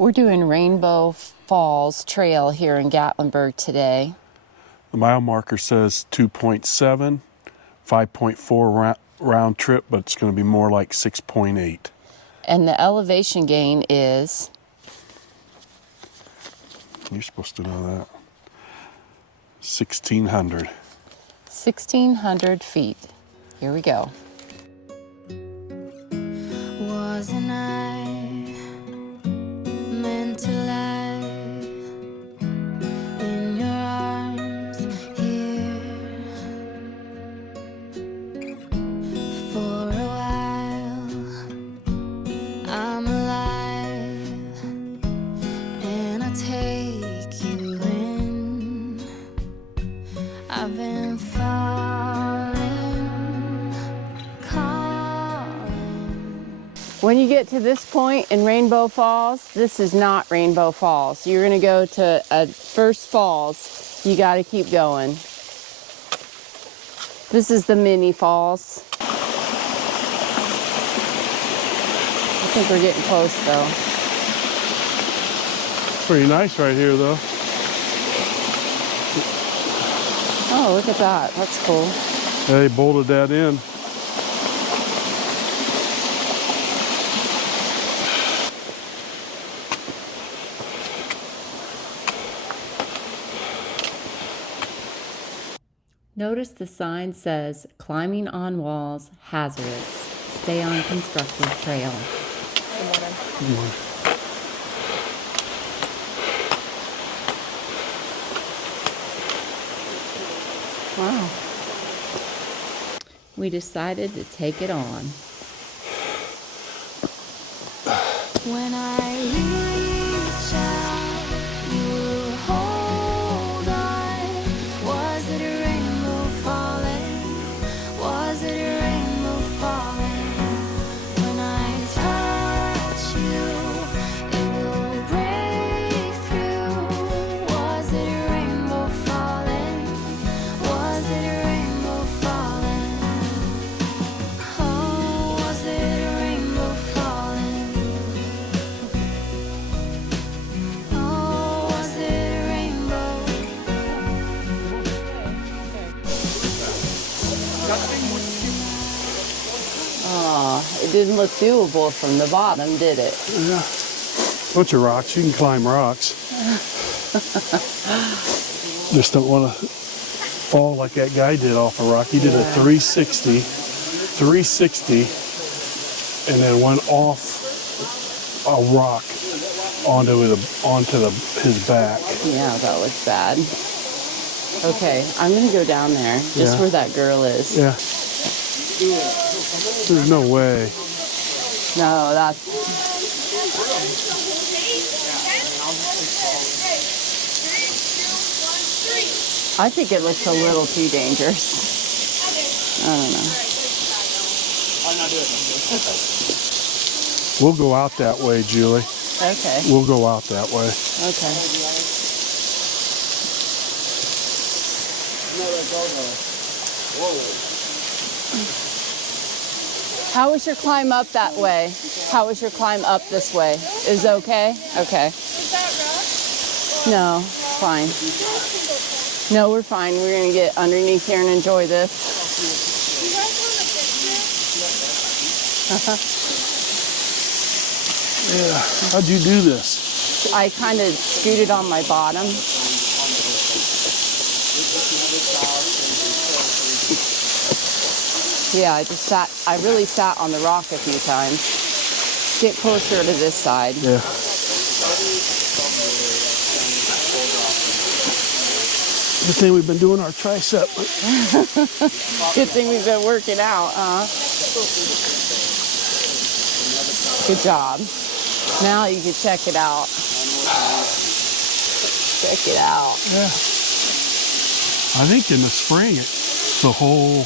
We're doing Rainbow Falls Trail here in Gatlinburg today. The mile marker says 2.7, 5.4 round trip, but it's going to be more like 6.8. And the elevation gain is? You're supposed to know that. 1,600. 1,600 feet. Here we go. Wasn't I meant to lie in your arms here for a while? I'm alive and I take you in. I've been falling, calling. When you get to this point in Rainbow Falls, this is not Rainbow Falls. You're gonna go to first falls. You gotta keep going. This is the mini falls. I think we're getting close though. Pretty nice right here, though. Oh, look at that. That's cool. They bolted that in. Notice the sign says, climbing on walls, hazardous. Stay on constructed trail. Good morning. Wow. We decided to take it on. When I reach out, you hold on. Was it a rainbow falling? Was it a rainbow falling? When I touch you, it will break through. Was it a rainbow falling? Was it a rainbow falling? Oh, was it a rainbow falling? Oh, was it a rainbow? Oh, it didn't look doable from the bottom, did it? Yeah. Bunch of rocks. You can climb rocks. Just don't want to fall like that guy did off a rock. He did a 360, and then went off a rock onto his back. Yeah, that looks bad. Okay, I'm gonna go down there, just Yeah. where that girl is. Yeah. There's no way. No, that's... I think it looks a little too dangerous. I don't know. We'll go out that way, Julie. Okay, We'll go out that way. okay. How was your climb up that way? How was your climb up this way? Is it okay? Okay. Is that rough? No, fine. No, we're fine. We're gonna get underneath here and enjoy this. You guys want a picture? Yeah. How'd you do this? I kind of scooted on my bottom. Yeah, I really sat on the rock a few times. Get closer to this side. Yeah. Good thing we've been doing our tricep. Good thing we've been working out, huh? Good job. Now you can check it out. Check it out. Yeah. I think in the spring, it's the whole...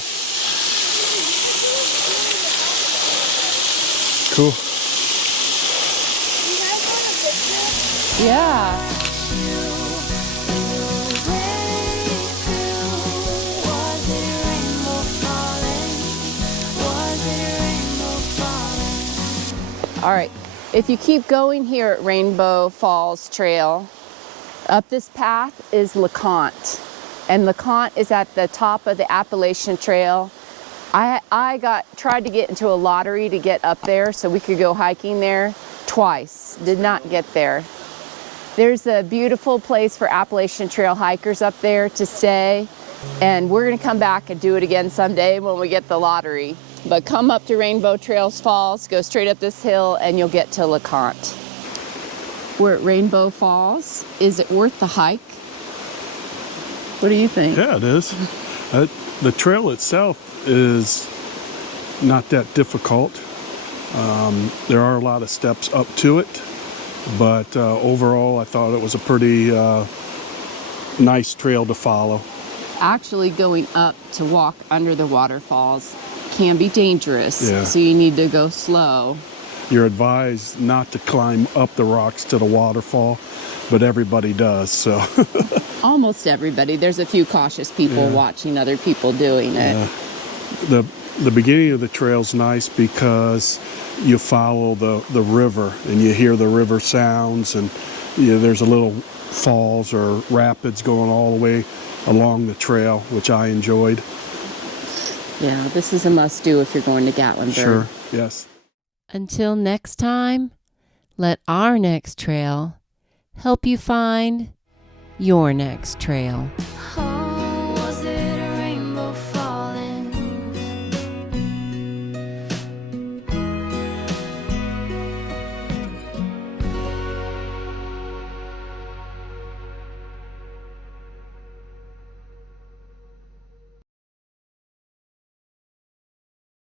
Cool. Yeah. All right, If you keep going here at Rainbow Falls Trail, up this path is LeConte. And LeConte is at the top of the Appalachian Trail. I tried to get into a lottery to get up there so we could go hiking there twice. Did not get there. There's a beautiful place for Appalachian Trail hikers up there to stay. And we're gonna come back and do it again someday when we get the lottery. But come up to Rainbow Trails Falls, go straight up this hill, and you'll get to LeConte. We're at Rainbow Falls. Is it worth the hike? What do you think? Yeah, it is. The trail itself is not that difficult. There are a lot of steps up to it, but overall I thought it was a pretty nice trail to follow. Actually, going up to walk under the waterfalls can be dangerous, Yeah. so you need to go slow. You're advised not to climb up the rocks to the waterfall, but everybody does, so. Almost everybody. There's a few cautious people watching other people doing it. The beginning of the trail's nice because you follow the river and you hear the river sounds, and there's a little falls or rapids going all the way along the trail, which I enjoyed. Yeah, this is a must-do if you're going to Gatlinburg. Sure, yes. Until next time, let our next trail help you find your next trail.